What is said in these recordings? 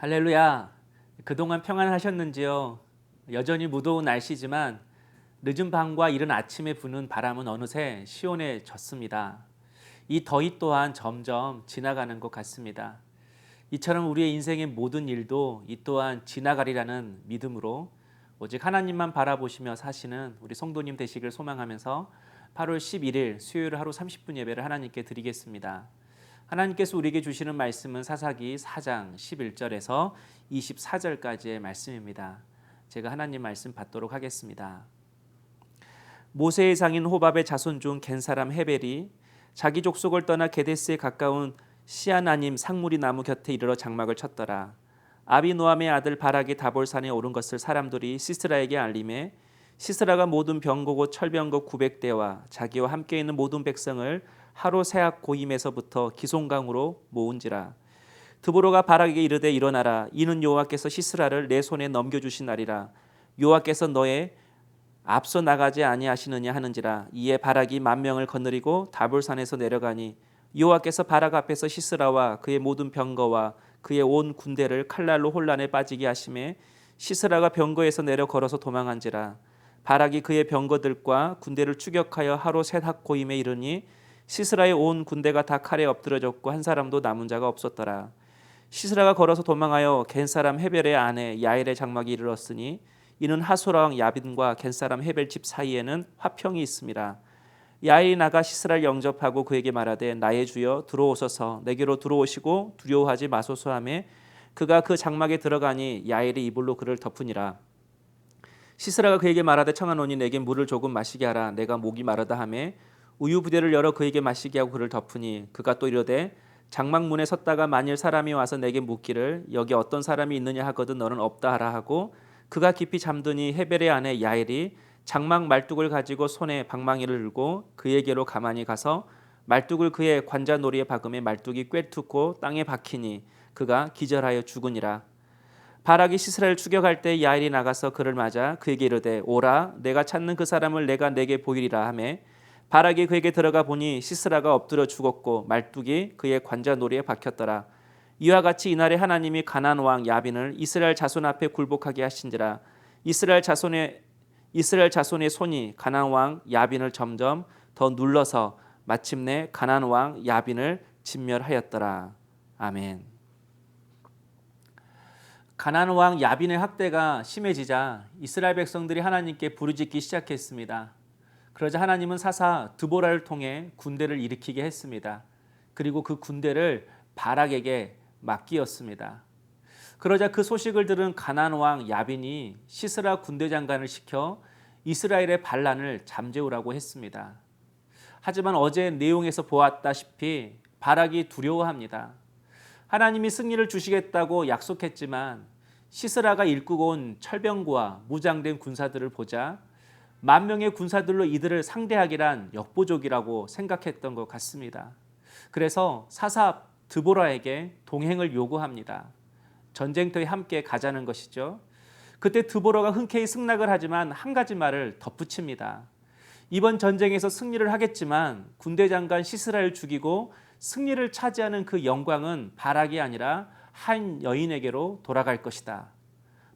할렐루야. 그동안 평안하셨는지요? 여전히 무더운 날씨지만 늦은 밤과 이른 아침에 부는 바람은 어느새 시원해졌습니다. 이 더위 또한 점점 지나가는 것 같습니다. 이처럼 우리의 인생의 모든 일도 이 또한 지나가리라는 믿음으로 오직 하나님만 바라보시며 사시는 우리 성도님 되시길 소망하면서 8월 11일 수요일 하루 30분 예배를 하나님께 드리겠습니다. 하나님께서 우리에게 주시는 말씀은 사사기 4장 11절에서 24절까지의 말씀입니다. 제가 하나님 말씀 받도록 하겠습니다. 모세의 장인 호밥의 자손 중 겐 사람 헤벨이 자기 족속을 떠나 게데스에 가까운 시아나님 상무리 나무 곁에 이르러 장막을 쳤더라. 아비노함의 아들 바락이 다볼산에 오른 것을 사람들이 시스라에게 알림해 시스라가 모든 병거고 철병거 900대와 자기와 함께 있는 모든 백성을 하루 새악 고임에서부터 기송강으로 모은지라. 드보로가 바락에게 이르되 일어나라. 이는 여호와께서 시스라를 내 손에 넘겨주신 날이라. 여호와께서 너의 앞서 나가지 아니하시느냐 하는지라. 이에 바락이 만명을 거느리고 다볼산에서 내려가니 여호와께서 바락 앞에서 시스라와 그의 모든 병거와 그의 온 군대를 칼날로 혼란에 빠지게 하심에 시스라가 병거에서 내려 걸어서 도망한지라. 바락이 그의 병거들과 군대를 추격하여 하루 셋학 고임에 이르니 시스라의 온 군대가 다 칼에 엎드러졌고 한 사람도 남은 자가 없었더라. 시스라가 걸어서 도망하여 겐 사람 헤벨의 아내 야엘의 장막에 이르렀으니 이는 하소라 왕 야빈과 겐 사람 헤벨 집 사이에는 화평이 있음이라. 야엘이 나가 시스라를 영접하고 그에게 말하되 나의 주여 들어오소서. 내게로 들어오시고 두려워하지 마소서 하매 그가 그 장막에 들어가니 야엘이 이불로 그를 덮으니라. 시스라가 그에게 말하되 청하노니 내게 물을 조금 마시게 하라. 내가 목이 마르다 하매 우유 부대를 열어 그에게 마시게 하고 그를 덮으니 그가 또 이르되 장막 문에 섰다가 만일 사람이 와서 내게 묻기를 여기 어떤 사람이 있느냐 하거든 너는 없다 하라 하고 그가 깊이 잠드니 헤벨의 아내 야엘이 장막 말뚝을 가지고 손에 방망이를 들고 그에게로 가만히 가서 말뚝을 그의 관자놀이에 박음에 말뚝이 꿰뚫고 땅에 박히니 그가 기절하여 죽으니라. 바락이 시스라를 추격할 때 야엘이 나가서 그를 맞아 그에게 이르되 오라 내가 찾는 그 사람을 내가 내게 보이리라 하매 바락이 그에게 들어가 보니 시스라가 엎드려 죽었고 말뚝이 그의 관자놀이에 박혔더라. 이와 같이 이날에 하나님이 가나안 왕 야빈을 이스라엘 자손 앞에 굴복하게 하신지라. 이스라엘 자손의 손이 가나안 왕 야빈을 점점 더 눌러서 마침내 가나안 왕 야빈을 진멸하였더라. 아멘. 가나안 왕 야빈의 학대가 심해지자 이스라엘 백성들이 하나님께 부르짖기 시작했습니다. 그러자 하나님은 사사 드보라를 통해 군대를 일으키게 했습니다. 그리고 그 군대를 바락에게 맡기었습니다. 그러자 그 소식을 들은 가나안 왕 야빈이 시스라 군대 장관을 시켜 이스라엘의 반란을 잠재우라고 했습니다. 하지만 어제 내용에서 보았다시피 바락이 두려워합니다. 하나님이 승리를 주시겠다고 약속했지만 시스라가 일구고 온 철병구와 무장된 군사들을 보자 만 명의 군사들로 이들을 상대하기란 역부족이라고 생각했던 것 같습니다. 그래서 사사 드보라에게 동행을 요구합니다. 전쟁터에 함께 가자는 것이죠. 그때 드보라가 흔쾌히 승낙을 하지만 한 가지 말을 덧붙입니다. 이번 전쟁에서 승리를 하겠지만 군대 장관 시스라를 죽이고 승리를 차지하는 그 영광은 바락이 아니라 한 여인에게로 돌아갈 것이다.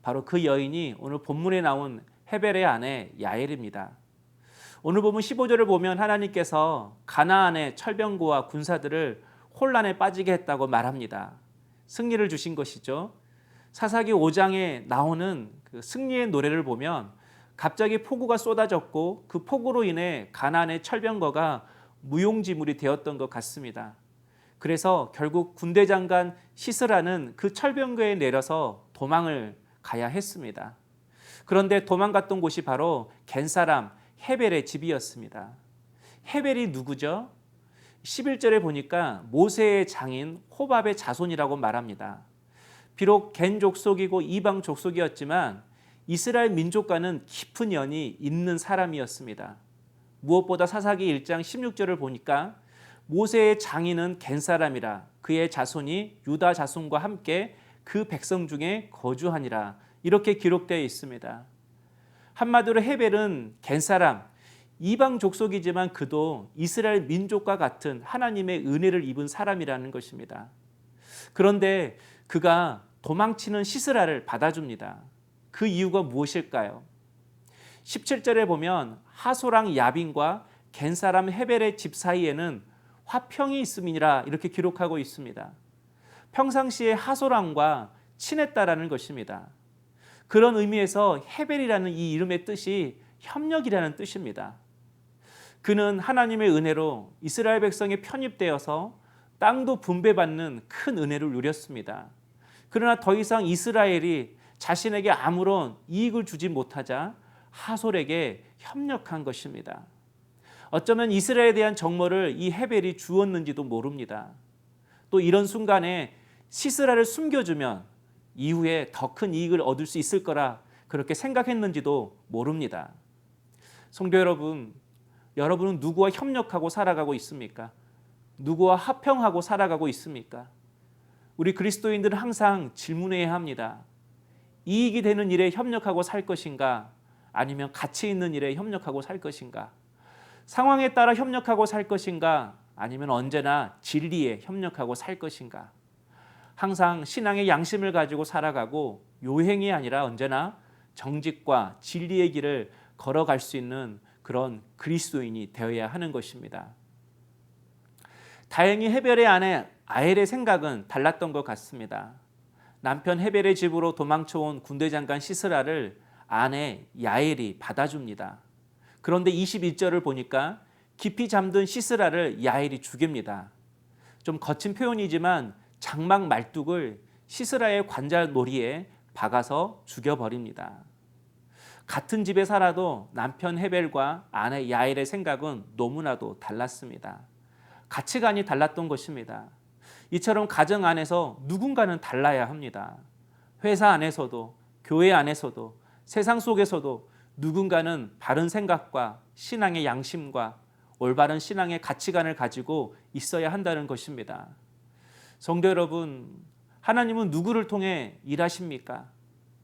바로 그 여인이 오늘 본문에 나온 헤벨의 아내 야엘입니다. 오늘 본문 15절을 보면 하나님께서 가나안의 철병구와 군사들을 혼란에 빠지게 했다고 말합니다. 승리를 주신 것이죠. 사사기 5장에 나오는 그 승리의 노래를 보면 갑자기 폭우가 쏟아졌고 그 폭우로 인해 가나안의 철병거가 무용지물이 되었던 것 같습니다. 그래서 결국 군대 장관 시스라는 그 철병거에 내려서 도망을 가야 했습니다. 그런데 도망갔던 곳이 바로 겐 사람 헤벨의 집이었습니다. 헤벨이 누구죠? 11절에 보니까 모세의 장인 호밥의 자손이라고 말합니다. 비록 겐 족속이고 이방 족속이었지만 이스라엘 민족과는 깊은 연이 있는 사람이었습니다. 무엇보다 사사기 1장 16절을 보니까 모세의 장인은 겐 사람이라 그의 자손이 유다 자손과 함께 그 백성 중에 거주하니라 이렇게 기록되어 있습니다. 한마디로 헤벨은 겐 사람, 이방 족속이지만 그도 이스라엘 민족과 같은 하나님의 은혜를 입은 사람이라는 것입니다. 그런데 그가 도망치는 시스라를 받아줍니다. 그 이유가 무엇일까요? 17절에 보면 하소랑 야빈과 겐사람 헤벨의 집 사이에는 화평이 있음이니라 이렇게 기록하고 있습니다. 평상시에 하소랑과 친했다라는 것입니다. 그런 의미에서 헤벨이라는 이 이름의 뜻이 협력이라는 뜻입니다. 그는 하나님의 은혜로 이스라엘 백성에 편입되어서 땅도 분배받는 큰 은혜를 누렸습니다. 그러나 더 이상 이스라엘이 자신에게 아무런 이익을 주지 못하자 하솔에게 협력한 것입니다. 어쩌면 이스라엘에 대한 정보를 이 헤벨이 주었는지도 모릅니다. 또 이런 순간에 시스라를 숨겨주면 이후에 더 큰 이익을 얻을 수 있을 거라 그렇게 생각했는지도 모릅니다. 성도 여러분, 여러분은 누구와 협력하고 살아가고 있습니까? 누구와 화평하고 살아가고 있습니까? 우리 그리스도인들은 항상 질문해야 합니다. 이익이 되는 일에 협력하고 살 것인가? 아니면 가치 있는 일에 협력하고 살 것인가? 상황에 따라 협력하고 살 것인가? 아니면 언제나 진리에 협력하고 살 것인가? 항상 신앙의 양심을 가지고 살아가고 요행이 아니라 언제나 정직과 진리의 길을 걸어갈 수 있는 그런 그리스도인이 되어야 하는 것입니다. 다행히 헤벨의 아내 아헬의 생각은 달랐던 것 같습니다. 남편 헤벨의 집으로 도망쳐온 군대 장관 시스라를 아내 야엘이 받아줍니다. 그런데 21절을 보니까 깊이 잠든 시스라를 야엘이 죽입니다. 좀 거친 표현이지만 장막 말뚝을 시스라의 관자놀이에 박아서 죽여버립니다. 같은 집에 살아도 남편 헤벨과 아내 야엘의 생각은 너무나도 달랐습니다. 가치관이 달랐던 것입니다. 이처럼 가정 안에서 누군가는 달라야 합니다. 회사 안에서도 교회 안에서도 세상 속에서도 누군가는 바른 생각과 신앙의 양심과 올바른 신앙의 가치관을 가지고 있어야 한다는 것입니다. 성도 여러분, 하나님은 누구를 통해 일하십니까?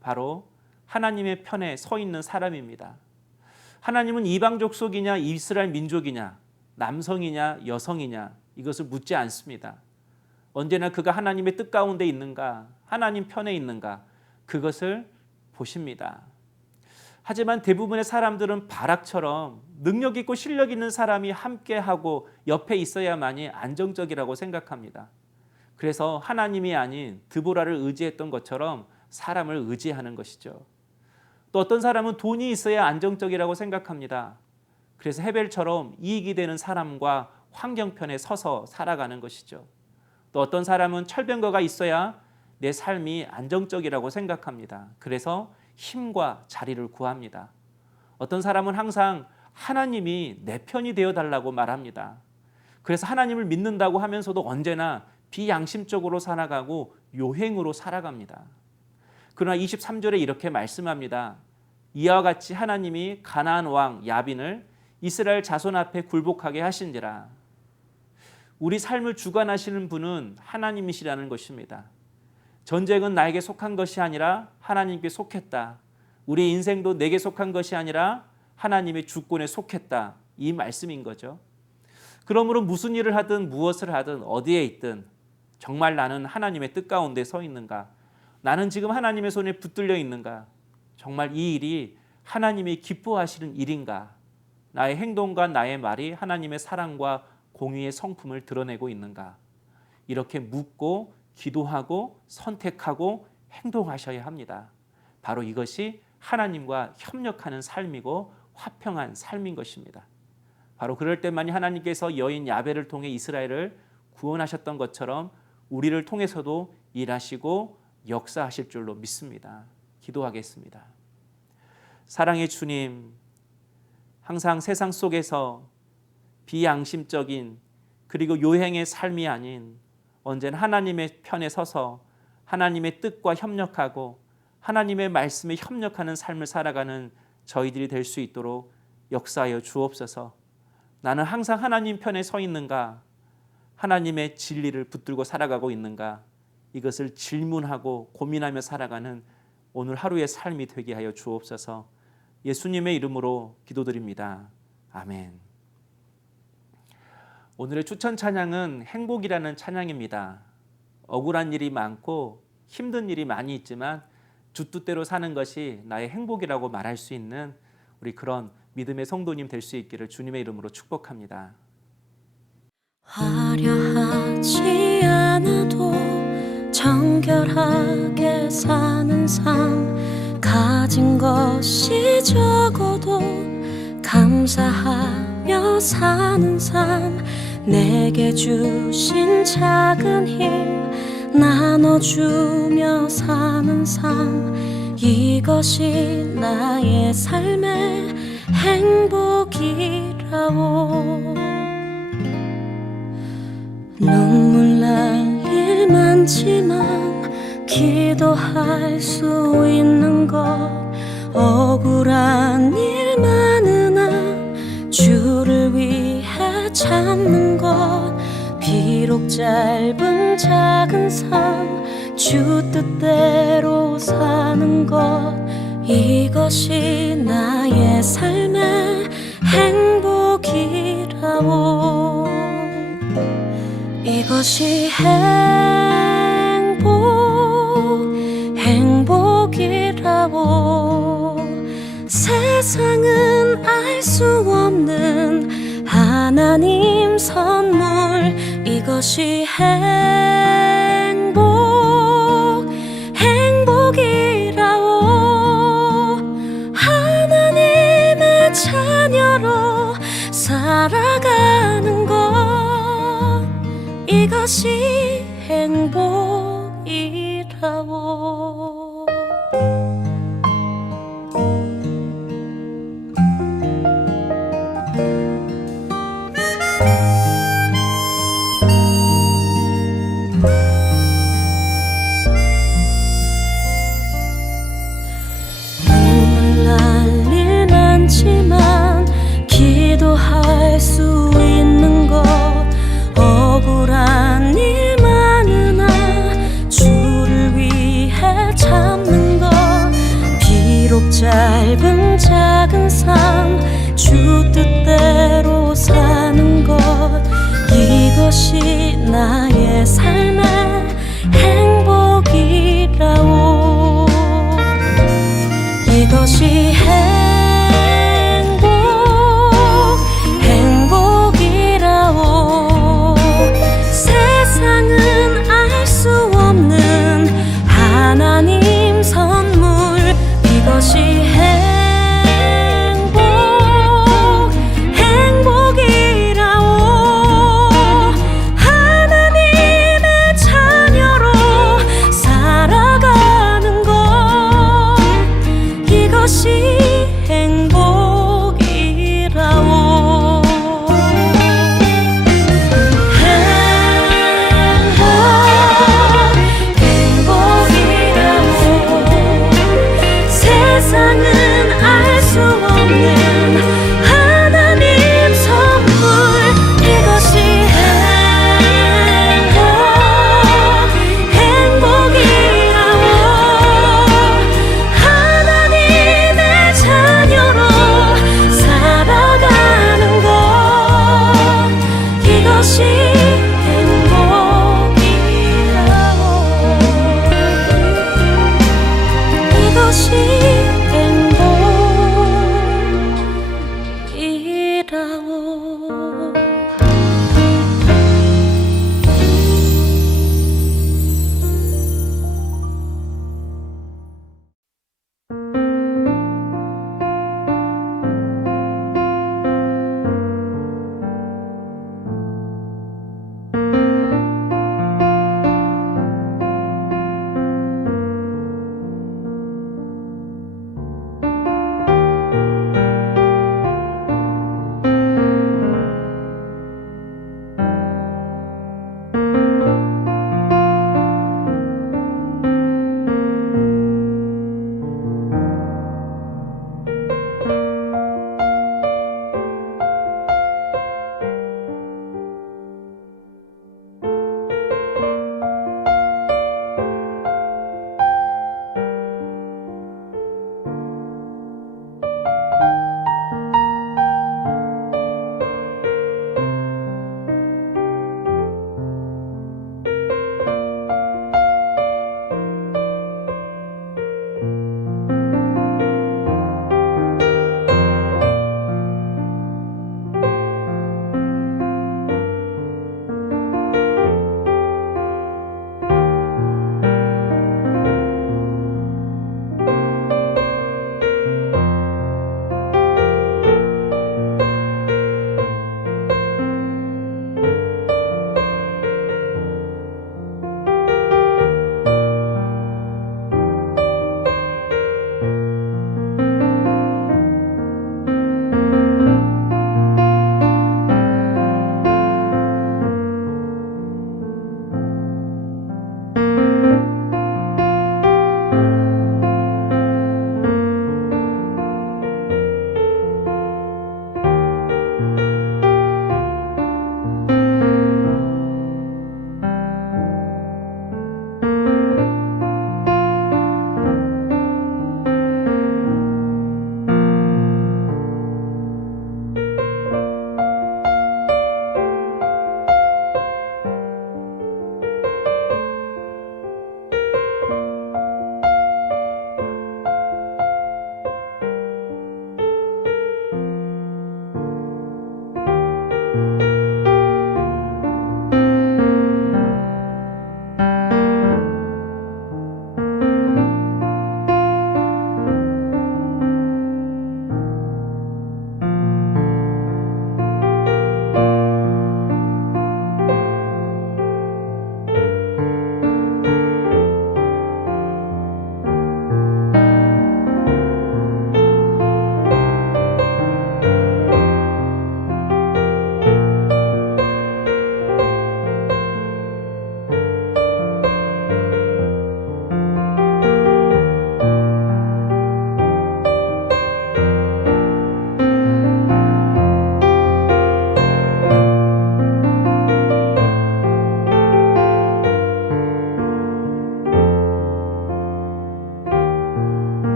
바로 하나님의 편에 서 있는 사람입니다. 하나님은 이방 족속이냐 이스라엘 민족이냐 남성이냐 여성이냐 이것을 묻지 않습니다. 언제나 그가 하나님의 뜻 가운데 있는가, 하나님 편에 있는가 그것을 보십니다. 하지만 대부분의 사람들은 바락처럼 능력 있고 실력 있는 사람이 함께하고 옆에 있어야만이 안정적이라고 생각합니다. 그래서 하나님이 아닌 드보라를 의지했던 것처럼 사람을 의지하는 것이죠. 또 어떤 사람은 돈이 있어야 안정적이라고 생각합니다. 그래서 헤벨처럼 이익이 되는 사람과 환경편에 서서 살아가는 것이죠. 또 어떤 사람은 철병거가 있어야 내 삶이 안정적이라고 생각합니다. 그래서 힘과 자리를 구합니다. 어떤 사람은 항상 하나님이 내 편이 되어달라고 말합니다. 그래서 하나님을 믿는다고 하면서도 언제나 비양심적으로 살아가고 요행으로 살아갑니다. 그러나 23절에 이렇게 말씀합니다. 이와 같이 하나님이 가나안 왕 야빈을 이스라엘 자손 앞에 굴복하게 하신지라. 우리 삶을 주관하시는 분은 하나님이시라는 것입니다. 전쟁은 나에게 속한 것이 아니라 하나님께 속했다. 우리 인생도 내게 속한 것이 아니라 하나님의 주권에 속했다. 이 말씀인 거죠. 그러므로 무슨 일을 하든 무엇을 하든 어디에 있든 정말 나는 하나님의 뜻 가운데 서 있는가? 나는 지금 하나님의 손에 붙들려 있는가? 정말 이 일이 하나님이 기뻐하시는 일인가? 나의 행동과 나의 말이 하나님의 사랑과 공의의 성품을 드러내고 있는가? 이렇게 묻고 기도하고 선택하고 행동하셔야 합니다. 바로 이것이 하나님과 협력하는 삶이고 화평한 삶인 것입니다. 바로 그럴 때만이 하나님께서 여인 야벨을 통해 이스라엘을 구원하셨던 것처럼 우리를 통해서도 일하시고 역사하실 줄로 믿습니다. 기도하겠습니다. 사랑의 주님, 항상 세상 속에서 비양심적인 그리고 요행의 삶이 아닌 언제나 하나님의 편에 서서 하나님의 뜻과 협력하고 하나님의 말씀에 협력하는 삶을 살아가는 저희들이 될 수 있도록 역사하여 주옵소서. 나는 항상 하나님 편에 서 있는가? 하나님의 진리를 붙들고 살아가고 있는가? 이것을 질문하고 고민하며 살아가는 오늘 하루의 삶이 되게 하여 주옵소서. 예수님의 이름으로 기도드립니다. 아멘. 오늘의 추천 찬양은 행복이라는 찬양입니다. 억울한 일이 많고 힘든 일이 많이 있지만 주 뜻대로 사는 것이 나의 행복이라고 말할 수 있는 우리 그런 믿음의 성도님 될 수 있기를 주님의 이름으로 축복합니다. 화려하지 않아도 정결하게 사는 삶, 가진 것이 적어도 감사하며 사는 삶, 내게 주신 작은 힘 나눠주며 사는 삶, 이것이 나의 삶의 행복이라오. 눈물 날 일 많지만 기도할 수 있는 것, 억울한 일 많으나 주를 위해 참는 것, 비록 짧은 작은 삶 주 뜻대로 사는 것, 이것이 나의 삶의 행복이라오. 이것이 행복이라고. 세상은 알 수 없는 하나님 선물, 이것이 행복이라고. 하나님의 자녀로 살아가는 것, 이것이 행복이라고. 눈물 날 일 많지만 기도할 수 있는 것, 억울한 일 많으나 주를 위해 참는 것, 비록 짧은 작은 삶 주 뜻대로 사는 것, 이것이 나의